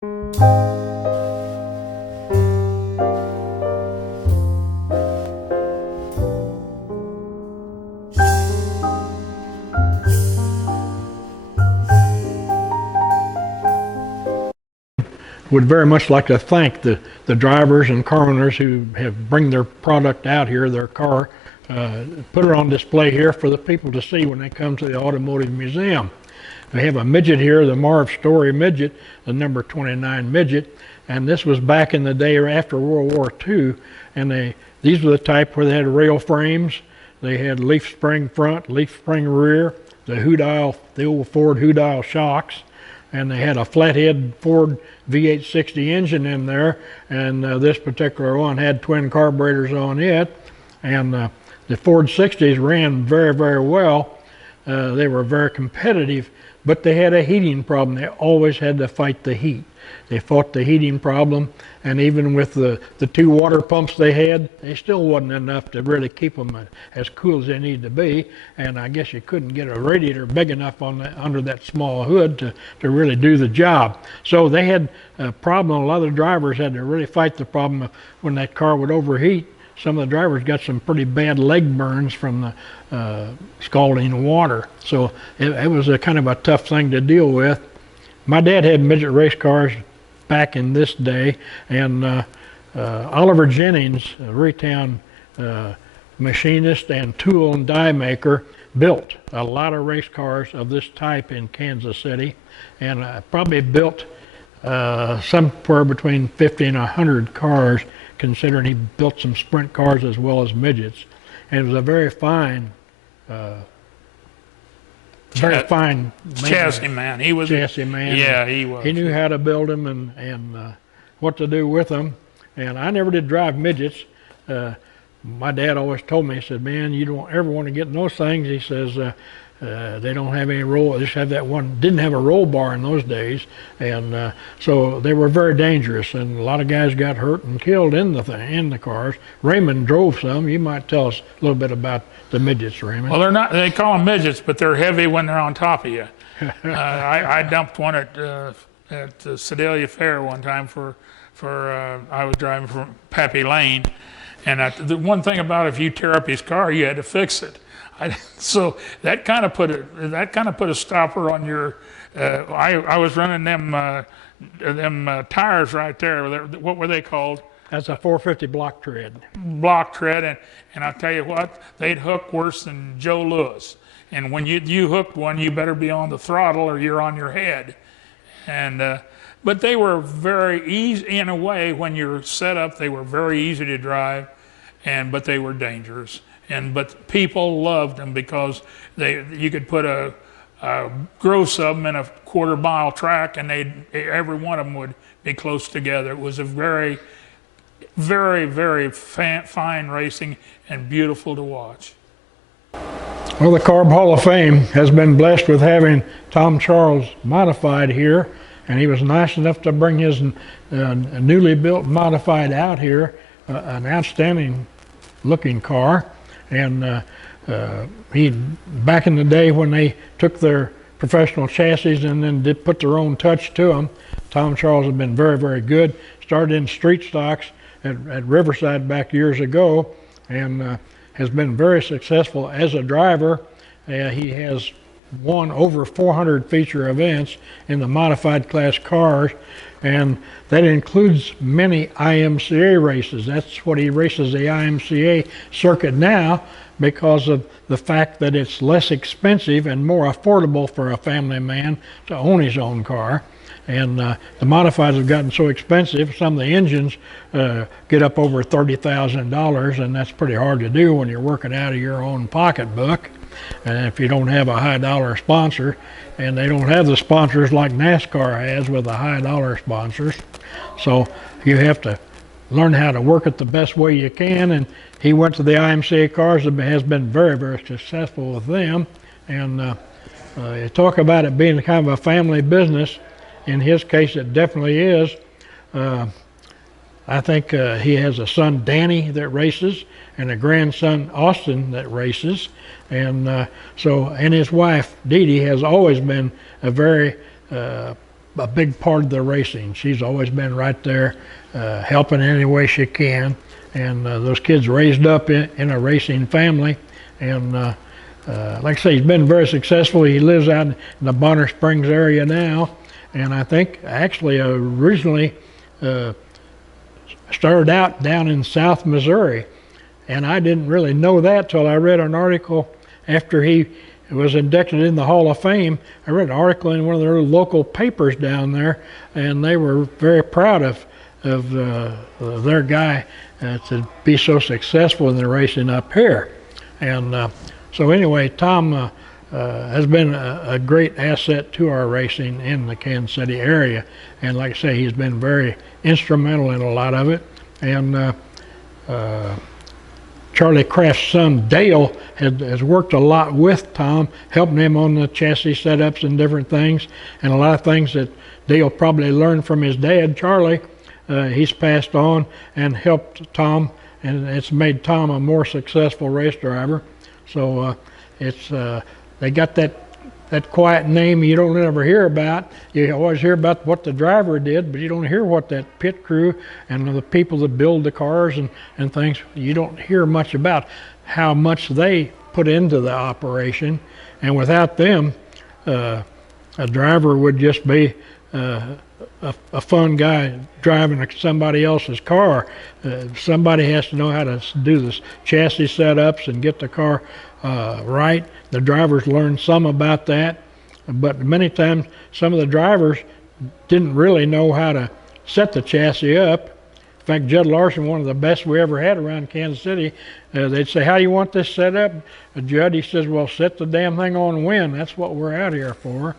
Would very much like to thank the drivers and car owners who have bring their product out here, their car, put it on display here for the people to see when they come to the Automotive Museum. We have a Midget here, the Marv Story Midget, the number 29 Midget, and this was back in the day after World War II, and these were the type where they had rail frames, they had leaf spring front, leaf spring rear, the old Ford hood-dial shocks, and they had a flathead Ford V860 engine in there, and this particular one had twin carburetors on it, and the Ford 60s ran very, very well. They were very competitive, but they had a heating problem. They always had to fight the heat. They fought the heating problem, and even with the two water pumps they had, they still wasn't enough to really keep them as cool as they need to be. And I guess you couldn't get a radiator big enough under that small hood to really do the job. So they had a problem. A lot of the drivers had to really fight the problem of when that car would overheat. Some of the drivers got some pretty bad leg burns from the scalding water. So it was a kind of a tough thing to deal with. My dad had midget race cars back in this day, and Oliver Jennings, a Raytown machinist and tool and die maker, built a lot of race cars of this type in Kansas City, and probably built somewhere between 50 and 100 cars, considering he built some sprint cars as well as midgets. And it was a very fine chassis man. He was chassis man. Yeah, he was. He knew how to build them and what to do with them. And I never did drive midgets. My dad always told me, he said, "Man, you don't ever want to get in those things." He says, they don't have any roll. They just have that one. Didn't have a roll bar in those days, and so they were very dangerous. And a lot of guys got hurt and killed in the cars. Raymond drove some. You might tell us a little bit about the midgets, Raymond. Well, they're not. They call them midgets, but they're heavy when they're on top of you. I dumped one at the Sedalia Fair one time for I was driving from Pappy Lane, and the one thing about if you tear up his car, you had to fix it. So that kind of put a stopper on your. I was running them tires right there. What were they called? That's a 450 block tread. Block tread, and I'll tell you what, they'd hook worse than Joe Louis. And when you hooked one, you better be on the throttle or you're on your head. And but they were very easy in a way. When you're set up, they were very easy to drive, but they were dangerous. But people loved them because you could put a gross of them in a quarter-mile track, and every one of them would be close together. It was a very, very, very fine racing and beautiful to watch. Well, the Carb Hall of Fame has been blessed with having Tom Charles modified here, and he was nice enough to bring his newly built modified out here, an outstanding looking car. And back in the day when they took their professional chassis and then did put their own touch to them, Tom Charles had been very, very good. Started in street stocks at Riverside back years ago, and has been very successful as a driver. He has won over 400 feature events in the modified class cars, and that includes many IMCA races. That's what he races, the IMCA circuit now, because of the fact that it's less expensive and more affordable for a family man to own his own car. And the modifieds have gotten so expensive, some of the engines get up over $30,000, and that's pretty hard to do when you're working out of your own pocketbook. And if you don't have a high dollar sponsor, and they don't have the sponsors like NASCAR has with the high dollar sponsors. So you have to learn how to work it the best way you can. And he went to the IMCA cars and has been very, very successful with them. And you talk about it being kind of a family business. In his case, it definitely is. I think he has a son, Danny, that races, and a grandson, Austin, that races. And and his wife, Dee Dee, has always been a very a big part of the racing. She's always been right there, helping in any way she can. And those kids raised up in a racing family. And like I say, he's been very successful. He lives out in the Bonner Springs area now. And I think actually originally started out down in South Missouri. And I didn't really know that till I read an article after he was inducted in the Hall of Fame. I read an article in one of their local papers down there, and they were very proud of their guy to be so successful in the racing up here. And so anyway, Tom has been a great asset to our racing in the Kansas City area. And like I say, he's been very instrumental in a lot of it. And Charlie Kraft's son Dale has worked a lot with Tom, helping him on the chassis setups and different things. And a lot of things that Dale probably learned from his dad, Charlie, he's passed on and helped Tom, and it's made Tom a more successful race driver. So they got that quiet name you don't ever hear about. You always hear about what the driver did, but you don't hear what that pit crew and the people that build the cars and things, you don't hear much about how much they put into the operation. And without them, a driver would just be a fun guy driving somebody else's car. Somebody has to know how to do this chassis setups and get the car right. The drivers learn some about that, but many times some of the drivers didn't really know how to set the chassis up. In fact, Judd Larson, one of the best we ever had around Kansas City, they'd say, "How do you want this set up?" Judd, he says, "Well, set the damn thing on win. That's what we're out here for."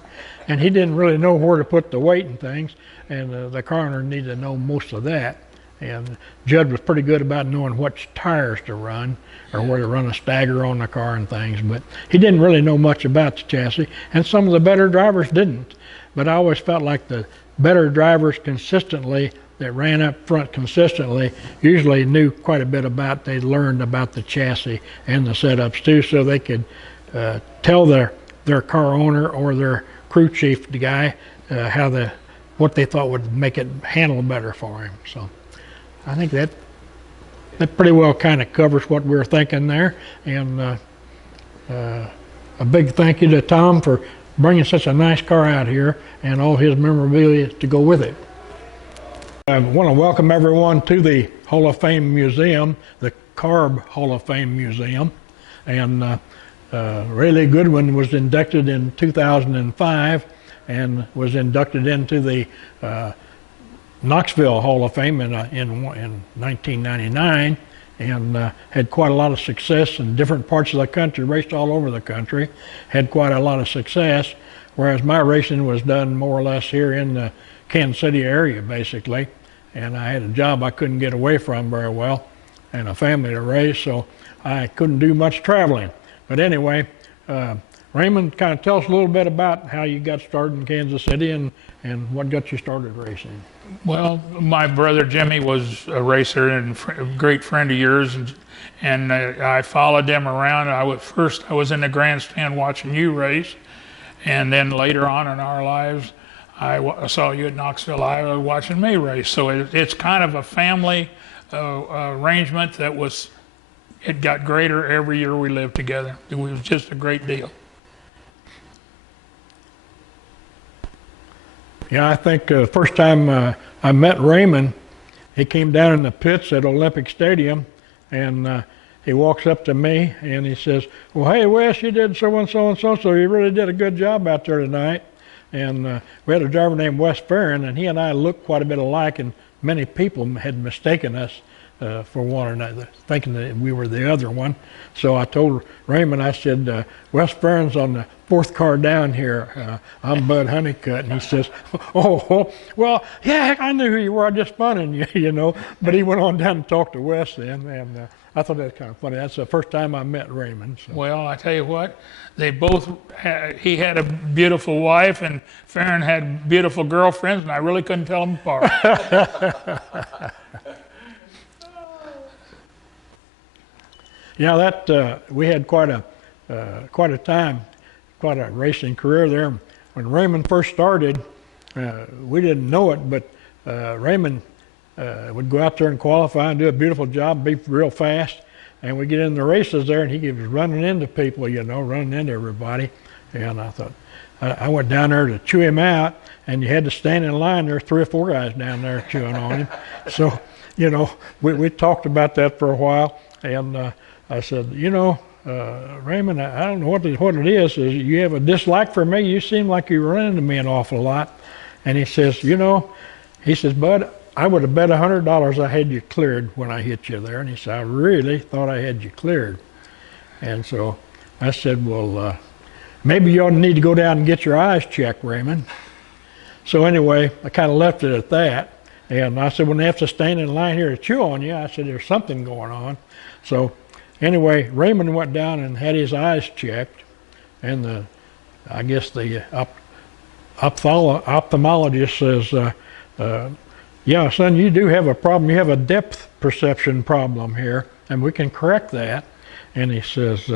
And he didn't really know where to put the weight and things, and the coroner needed to know most of that. And Judd was pretty good about knowing which tires to run or where to run a stagger on the car and things, but he didn't really know much about the chassis, and some of the better drivers didn't. But I always felt like the better drivers consistently that ran up front consistently usually knew quite a bit about, they learned about the chassis and the setups too, so they could tell their car owner or their crew chief, the guy, what they thought would make it handle better for him. So I think that pretty well kind of covers what we were thinking there. And a big thank you to Tom for bringing such a nice car out here and all his memorabilia to go with it. I want to welcome everyone to the Hall of Fame Museum, the Carb Hall of Fame Museum. And Rayleigh Goodwin was inducted in 2005 and was inducted into the Knoxville Hall of Fame in 1999, and had quite a lot of success in different parts of the country, raced all over the country, had quite a lot of success, whereas my racing was done more or less here in the Kansas City area, basically. And I had a job I couldn't get away from very well and a family to raise, so I couldn't do much traveling. But anyway, Raymond, kind of tell us a little bit about how you got started in Kansas City and what got you started racing. Well, my brother Jimmy was a racer and a great friend of yours, and I followed them around. I was in the grandstand watching you race, and then later on in our lives, I saw you at Knoxville, Iowa, watching me race. So it's kind of a family arrangement that it got greater every year we lived together. It was just a great deal. Yeah, I think the first time I met Raymond, he came down in the pits at Olympic Stadium, and he walks up to me and he says, "Well, hey Wes, you did so and so and so, so you really did a good job out there tonight." And we had a driver named Wes Farron, and he and I looked quite a bit alike, and many people had mistaken us for one another, thinking that we were the other one. So I told Raymond, I said, Wes Farron's on the fourth car down here. I'm Bud Honeycutt. And he says, oh, well, yeah, I knew who you were. I just funning you, you know. But he went on down and talked to Wes then, and I thought that was kind of funny. That's the first time I met Raymond. So. Well, I tell you what, he had a beautiful wife, and Farron had beautiful girlfriends, and I really couldn't tell them apart. Yeah, we had quite a racing career there. When Raymond first started, we didn't know it, but Raymond would go out there and qualify and do a beautiful job, be real fast. And we get in the races there, and he was running into people, running into everybody. And I thought, I went down there to chew him out, and you had to stand in line. There were 3 or 4 guys down there chewing on him. So, we talked about that for a while. And I said, Raymond, I don't know what it is. You have a dislike for me? You seem like you run into me an awful lot. And he says, he says, Bud, I would have bet $100 I had you cleared when I hit you there. And he said, I really thought I had you cleared. And so I said, well, maybe you ought to need to go down and get your eyes checked, Raymond. So anyway, I kind of left it at that. And I said, when they have to stand in line here to chew on you, I said, there's something going on. So anyway, Raymond went down and had his eyes checked. And I guess the ophthalmologist says, yeah, son, you do have a problem. You have a depth perception problem here, and we can correct that. And he says,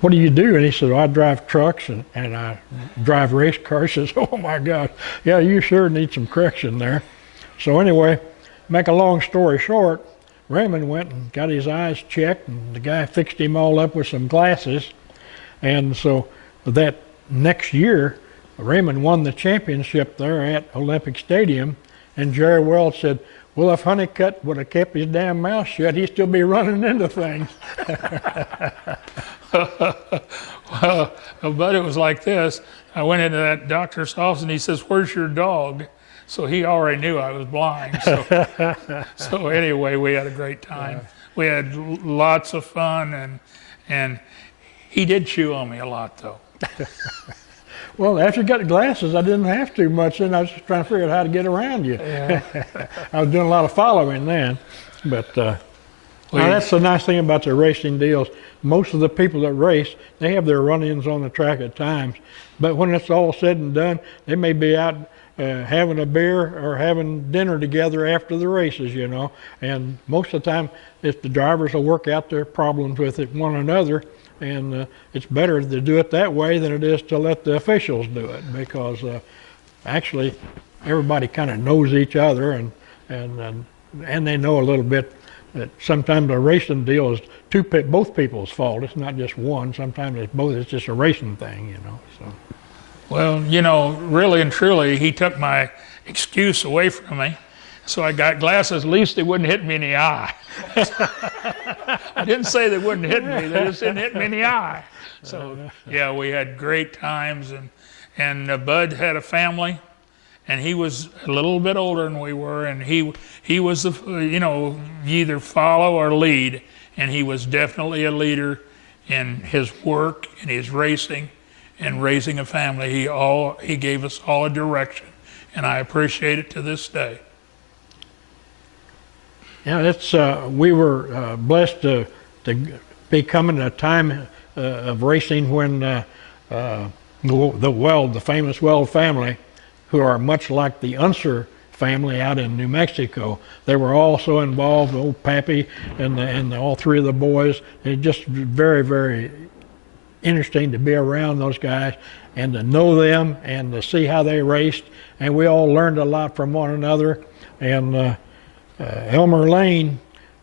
what do you do? And he said, well, I drive trucks and I drive race cars. He says, oh my God, yeah, you sure need some correction there. So anyway, make a long story short, Raymond went and got his eyes checked, and the guy fixed him all up with some glasses. And so that next year, Raymond won the championship there at Olympic Stadium, and Jerry Wells said, well, if Honeycutt would have kept his damn mouth shut, he'd still be running into things. Well, but it was like this. I went into that doctor's office, and he says, where's your dog? So he already knew I was blind. So anyway, we had a great time. We had lots of fun, and he did chew on me a lot, though. Well, after you got the glasses, I didn't have to much, and I was just trying to figure out how to get around you. Yeah. I was doing a lot of following then. But now that's the nice thing about the racing deals. Most of the people that race, they have their run-ins on the track at times. But when it's all said and done, they may be out having a beer or having dinner together after the races, And most of the time, if the drivers will work out their problems with one another, and it's better to do it that way than it is to let the officials do it, because actually everybody kind of knows each other, and they know a little bit that sometimes a racing deal is both people's fault. It's not just one. Sometimes it's both. It's just a racing thing, So. Well, really and truly, he took my excuse away from me. So I got glasses, at least they wouldn't hit me in the eye. I didn't say they wouldn't hit me, they just didn't hit me in the eye. So yeah, we had great times, and Bud had a family, and he was a little bit older than we were, and he was the, you either follow or lead, and he was definitely a leader in his work, in his racing, and raising a family. He gave us all a direction, and I appreciate it to this day. Yeah, we were blessed to be coming at a time of racing when the famous Weld family, who are much like the Unser family out in New Mexico, they were also involved. Old Pappy and all 3 of the boys. It's just very, very interesting to be around those guys and to know them and to see how they raced. And we all learned a lot from one another. And Elmer Lane,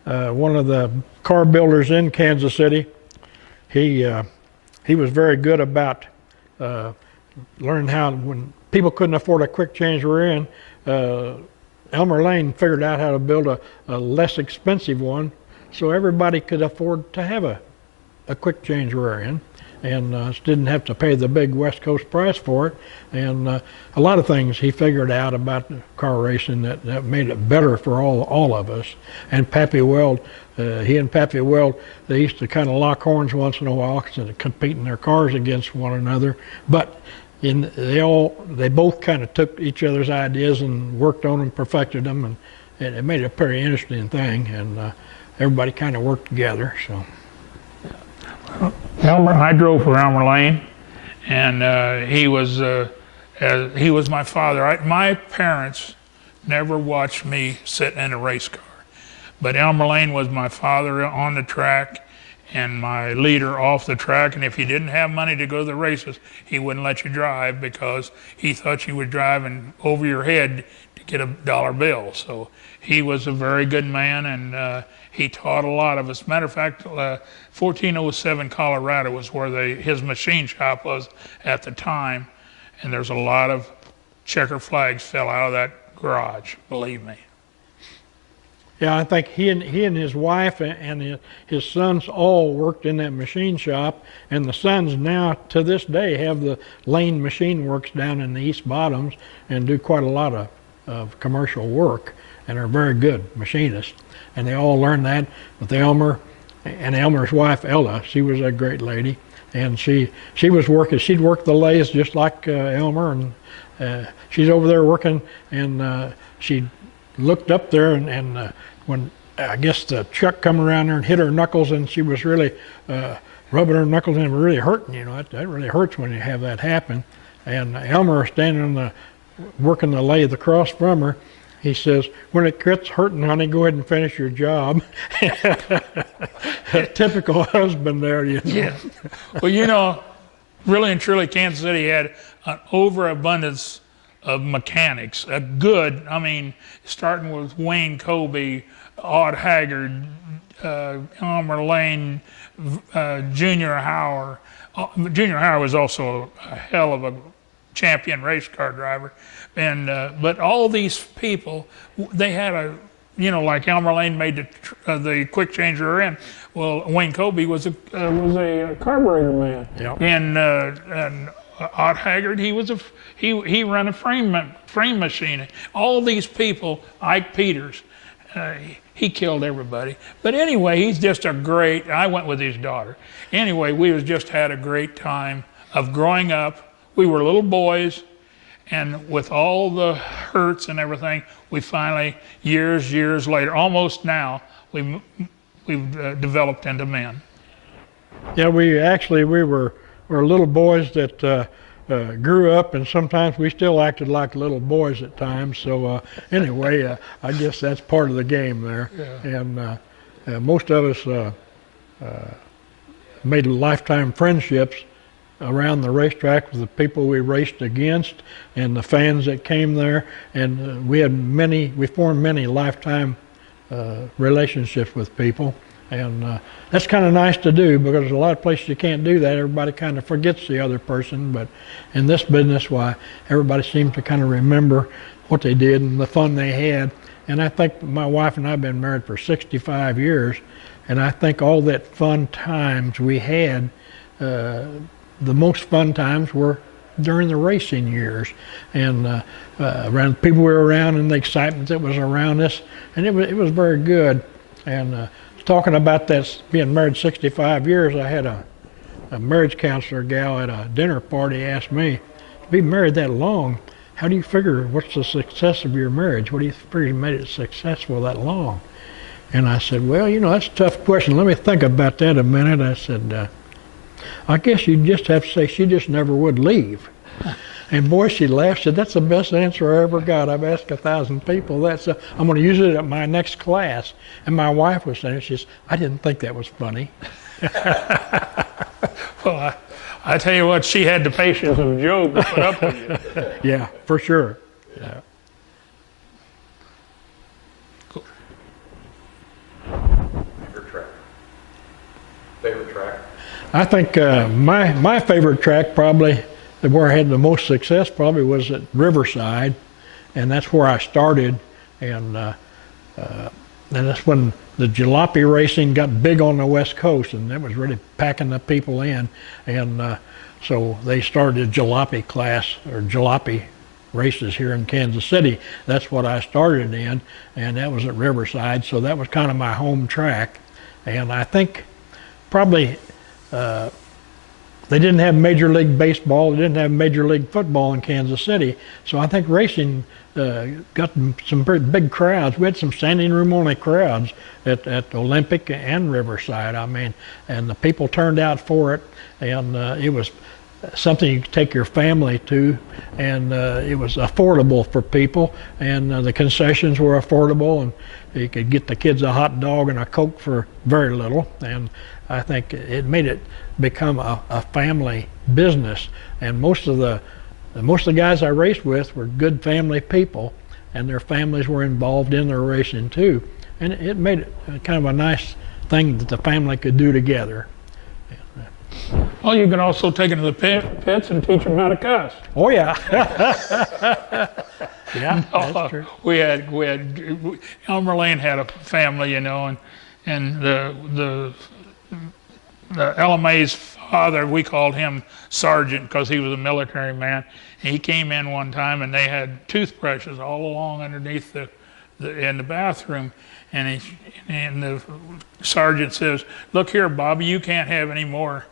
one of the car builders in Kansas City, he was very good about learning how, when people couldn't afford a quick change rear end, Elmer Lane figured out how to build a less expensive one so everybody could afford to have a quick change rear end, and didn't have to pay the big West Coast price for it. And a lot of things he figured out about car racing that made it better for all of us. And Pappy Weld, he and Pappy Weld, they used to kind of lock horns once in a while because they compete in their cars against one another. But they both kind of took each other's ideas and worked on them, perfected them, and it made it a very interesting thing. And everybody kind of worked together. So. I drove for Elmer Lane, and he was my father. My parents never watched me sit in a race car, but Elmer Lane was my father on the track, and my leader off the track. And if you didn't have money to go to the races, he wouldn't let you drive because he thought you were driving over your head to get a dollar bill. So he was a very good man, and he taught a lot of us. Matter of fact, 1407 Colorado was where his machine shop was at the time, and there's a lot of checker flags fell out of that garage, believe me. Yeah, I think he and his wife and his sons all worked in that machine shop, and the sons now to this day have the Lane Machine Works down in the East Bottoms and do quite a lot of commercial work, and are very good machinists. And they all learned that with Elmer, and Elmer's wife Ella. She was a great lady, and she'd work the lathes just like Elmer, and she's over there working, and she looked up there, and when I guess the truck come around there and hit her knuckles, and she was really rubbing her knuckles, and it was really hurting. You know, that really hurts when you have that happen. And Elmer standing working the lathe across from her, he says, "When it quits hurting, honey, go ahead and finish your job." Typical husband there, you know. Yeah. Well, you know, really and truly, Kansas City had an overabundance of mechanics. Starting with Wayne Colby, Odd Haggard, Elmer Lane, Junior Hauer. Junior Hauer was also a hell of a champion race car driver. And but all these people, they had like Elmer Lane made the quick change rear end. Well, Wayne Colby was a carburetor man. Yep. And Odd Haggard, he ran a frame machine. All these people, Ike Peters, he killed everybody. But anyway, he's just I went with his daughter. Anyway, we just had a great time of growing up. We were little boys, and with all the hurts and everything, we finally, years later, almost now, we've developed into men. Yeah, we were little boys that grew up, and sometimes we still acted like little boys at times. So anyway, I guess that's part of the game there. Yeah. And most of us made lifetime friendships around the racetrack with the people we raced against and the fans that came there, and we formed many lifetime relationships with people. And that's kind of nice to do, because there's a lot of places you can't do that. Everybody kind of forgets the other person, but in this business, everybody seems to kind of remember what they did and the fun they had. And I think my wife and I have been married for 65 years, and I think all that fun times we had, the most fun times were during the racing years, and around people we were around and the excitement that was around us, and it was very good. And talking about that, being married 65 years, I had a marriage counselor gal at a dinner party ask me, to be married that long, how do you figure what's the success of your marriage? What do you figure made it successful that long? And I said, well, that's a tough question. Let me think about that a minute. I said, I guess you just have to say she just never would leave. And boy, she laughed. She said, that's the best answer I ever got. I've asked 1,000 people. I'm going to use it at my next class. And my wife was saying, she says, I didn't think that was funny. Well, I tell you what, she had the patience of Job to put up with you. Yeah, for sure. Yeah. Cool. Favorite track? I think my favorite track, probably where I had the most success, probably was at Riverside, and that's where I started. And that's when the jalopy racing got big on the West Coast, and that was really packing the people in. And so they started a jalopy class, or jalopy races here in Kansas City. That's what I started in, and that was at Riverside. So that was kind of my home track. And I think probably they didn't have Major League Baseball, they didn't have Major League Football in Kansas City, so I think racing got some pretty big crowds. We had some standing room only crowds at Olympic and Riverside, and the people turned out for it, and it was something you could take your family to, and it was affordable for people, and the concessions were affordable, and you could get the kids a hot dog and a Coke for very little, and I think it made it become a family business. And most of the guys I raced with were good family people, and their families were involved in their racing too. And it made it kind of a nice thing that the family could do together. Well, you can also take them to the pits and teach them how to cuss. Oh yeah. Yeah, that's true. We had Elmer Lane had a family, you know, and the LMA's father, we called him Sergeant because he was a military man. He came in one time and they had toothbrushes all along underneath in the bathroom, and the sergeant says, "Look here, Bobby, you can't have any more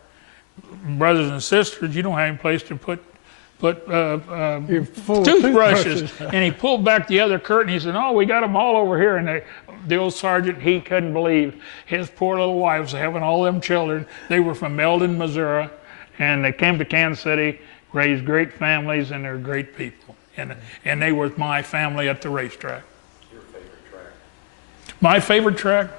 brothers and sisters. You don't have any place to put toothbrushes." And he pulled back the other curtain. He said, "Oh, we got them all over here." And the old sergeant, he couldn't believe his poor little wife was having all them children. They were from Eldon, Missouri, and they came to Kansas City, raised great families, and they're great people. And they were my family at the racetrack. Your favorite track? My favorite track?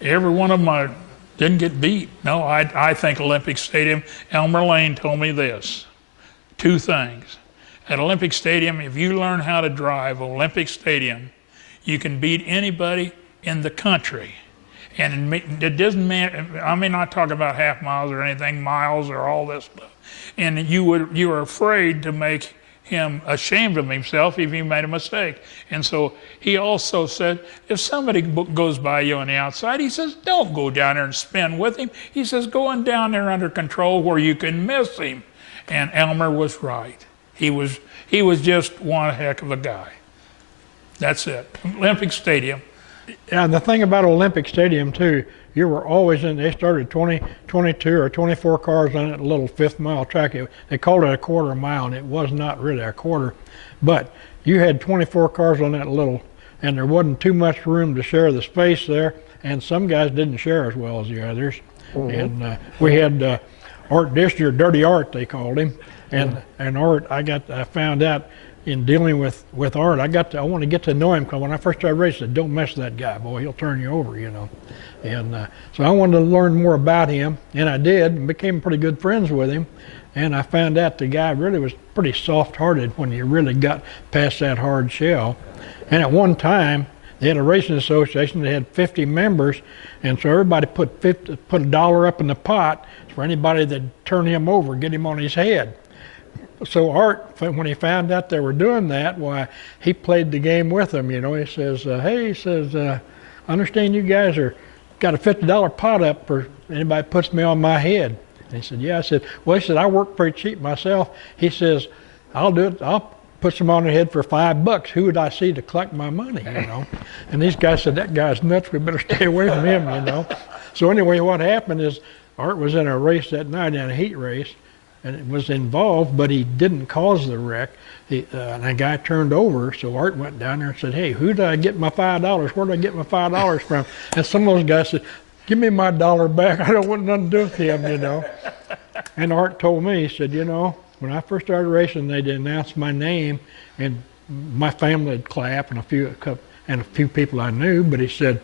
Every one of them didn't get beat. No, I think Olympic Stadium. Elmer Lane told me this. Two things. At Olympic Stadium, if you learn how to drive Olympic Stadium, you can beat anybody in the country. And it doesn't matter, I may not talk about half miles or anything, miles or all this stuff. And you were afraid to make him ashamed of himself if he made a mistake. And so he also said, if somebody goes by you on the outside, he says, don't go down there and spin with him. He says, go on down there under control where you can miss him. And Elmer was right. He was just one heck of a guy. That's it. Olympic Stadium. Yeah, and the thing about Olympic Stadium too, you were always in. They started 22 or 24 cars on that little 5th mile track. They called it a quarter mile, and it was not really a quarter, but you had 24 cars on that little, and there wasn't too much room to share the space there. And some guys didn't share as well as the others. Mm-hmm. And we had Art Dishner, Dirty Art, they called him, and Art. I found out in dealing with Art, I want to get to know him, because when I first started racing, I said, don't mess with that guy, boy, he'll turn you over, you know. And so I wanted to learn more about him, and I did, and became pretty good friends with him. And I found out the guy really was pretty soft-hearted when you really got past that hard shell. And at one time, they had a racing association that had 50 members, and so everybody put $1 up in the pot for anybody that turned him over, get him on his head. So Art, when he found out they were doing that, why, he played the game with them, you know. He says, hey, he says, I understand you guys got a $50 pot up for anybody puts me on my head. And he said, yeah. I said, well, he said, I work pretty cheap myself. He says, I'll do it. I'll put some on their head for $5. Who would I see to collect my money, you know? And these guys said, that guy's nuts. We better stay away from him, you know. So anyway, what happened is Art was in a race that night, in a heat race, and it was involved, but he didn't cause the wreck. And a guy turned over, so Art went down there and said, hey, who did I get my $5? Where did I get my $5 from? And some of those guys said, give me my $1 back. I don't want nothing to do with him, you know. And Art told me, he said, you know, when I first started racing, they'd announce my name, and my family would clap, and a few people I knew. But he said,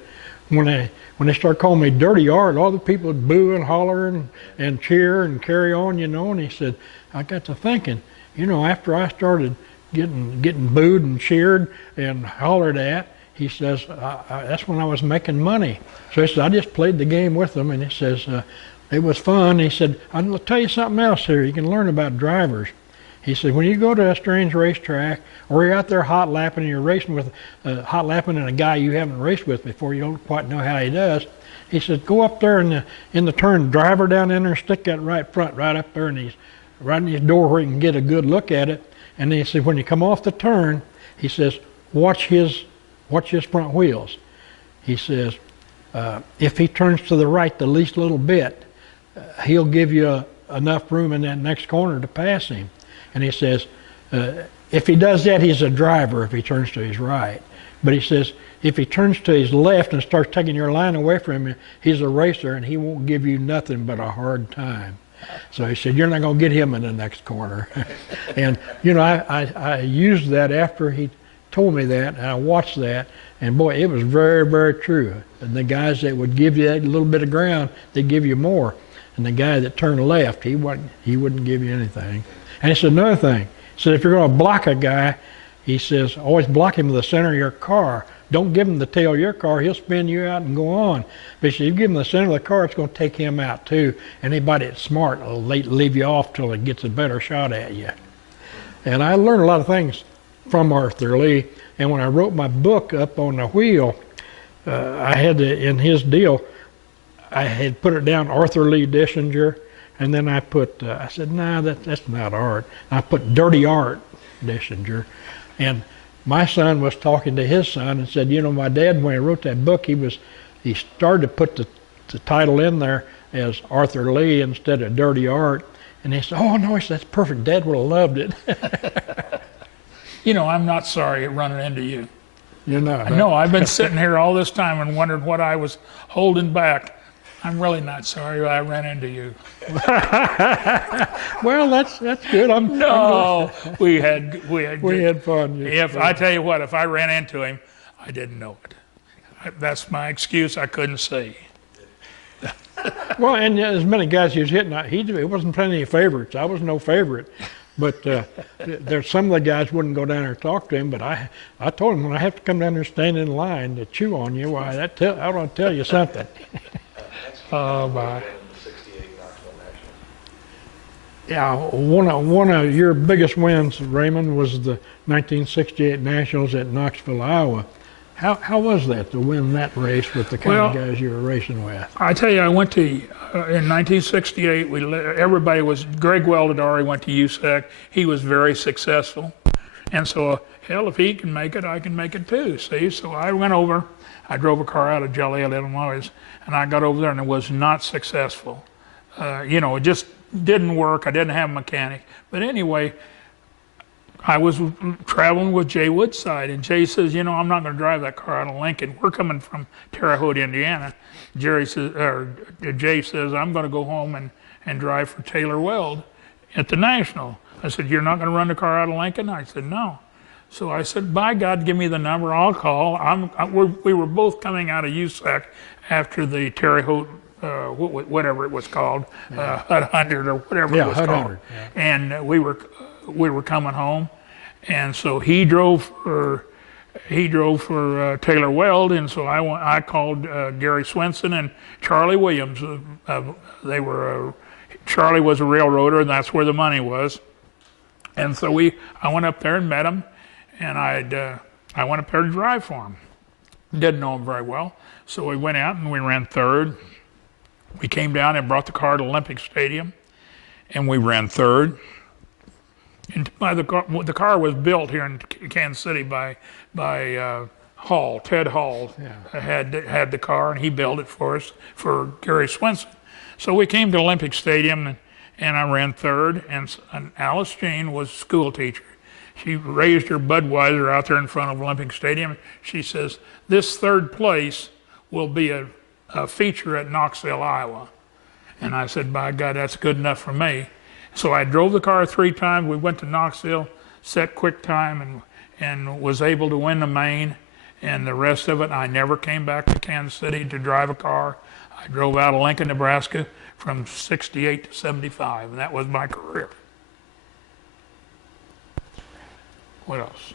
when they started calling me Dirty Art, all the people would boo and holler and cheer and carry on, you know. And he said, I got to thinking, you know, after I started getting booed and cheered and hollered at, he says, that's when I was making money. So he said, I just played the game with them, and he says, it was fun. He said, I'll tell you something else here. You can learn about drivers. He said, when you go to a strange racetrack, or you're out there hot lapping and you're racing with hot lapping and a guy you haven't raced with before, you don't quite know how he does. He said, go up there in the turn, drive her down in there, and stick that right front right up there, and right in his door where he can get a good look at it. And then he said, when you come off the turn, he says, watch his front wheels. He says, if he turns to the right the least little bit, he'll give you enough room in that next corner to pass him. And he says, if he does that, he's a driver if he turns to his right. But he says, if he turns to his left and starts taking your line away from you, he's a racer, and he won't give you nothing but a hard time. So he said, you're not going to get him in the next corner. And, you know, I used that after he told me that, and I watched that, and boy, it was very, very true. And the guys that would give you that little bit of ground, they'd give you more. And the guy that turned left, he wouldn't give you anything. And he said another thing. He said, if you're going to block a guy, he says, always block him in the center of your car. Don't give him the tail of your car. He'll spin you out and go on. But if you give him the center of the car, it's going to take him out too. Anybody that's smart will leave you off till it gets a better shot at you. And I learned a lot of things from Arthur Lee. And when I wrote my book Up on the Wheel, I had to, in his deal, I had put it down Arthur Lee Dissinger, and then I put, I said, nah, that's not art. I put Dirty Art Dissinger. And my son was talking to his son and said, you know, my dad, when he wrote that book, he started to put the title in there as Arthur Lee instead of Dirty Art. And he said, oh, no, he said, that's perfect. Dad would have loved it. You know, I'm not sorry at running into you. You're not. No, I've been sitting here all this time and wondered what I was holding back. I'm really not sorry I ran into you. Well, that's good. We had fun. I tell you what, if I ran into him, I didn't know it. That's my excuse. I couldn't see. Well, and as many guys he was hitting, he wasn't playing any favorites. I was no favorite. But there's some of the guys wouldn't go down there and talk to him. But I told him, when I have to come down there and stand in line to chew on you, why, I want to tell you something. Oh, my. Yeah, one of your biggest wins, Raymond, was the 1968 Nationals at Knoxville, Iowa. How was that to win that race with the kind of guys you were racing with? I tell you, I went to, in 1968, everybody was, Greg Weldadari went to USAC. He was very successful. And so, hell, if he can make it, I can make it too, see? So I went over, I drove a car out of Joliet, Illinois, and I got over there and it was not successful. You know, it just didn't work. I didn't have a mechanic. But anyway, I was traveling with Jay Woodside, and Jay says, you know, I'm not going to drive that car out of Lincoln. We're coming from Terre Haute, Indiana. Jay says, I'm going to go home and drive for Taylor Weld at the National. I said, you're not going to run the car out of Lincoln? I said, no. So I said, by God, give me the number, I'll call. We were both coming out of USAC after the Terre Haute, whatever it was called, Hut 100 or whatever it was Hut called. 100, yeah. And we were coming home. And so he drove for Taylor Weld, and so I called Gary Swenson and Charlie Williams. Charlie was a railroader, and that's where the money was. And so I went up there and met him, and I went up there to drive for him. Didn't know him very well, so we went out and we ran third. We came down and brought the car to Olympic Stadium, and we ran third. And the car was built here in Kansas City by Hall, Ted Hall. Yeah. had the car, and he built it for us, for Gary Swenson. So we came to Olympic Stadium, and I ran third, and Alice Jane was a school teacher. She raised her Budweiser out there in front of Olympic Stadium. She says, this third place will be a feature at Knoxville, Iowa. And I said, by God, that's good enough for me. So I drove the car 3 times. We went to Knoxville, set quick time, and was able to win the main. And the rest of it, I never came back to Kansas City to drive a car. I drove out of Lincoln, Nebraska from 68 to 75, and that was my career. What else?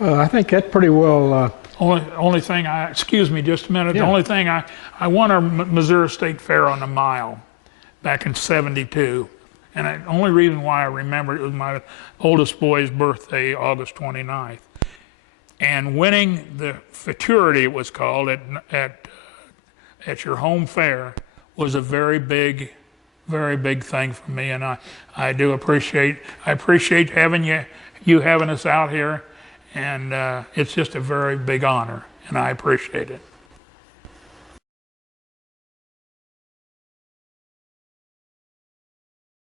I think that pretty well... Only thing excuse me just a minute, yeah. The only thing I won a Missouri State Fair on the mile back in 72. And the only reason why I remember it was my oldest boy's birthday, August 29th. And winning the futurity, it was called, at your home fair was a very big thing for me. And I do appreciate having you having us out here. And it's just a very big honor, and I appreciate it.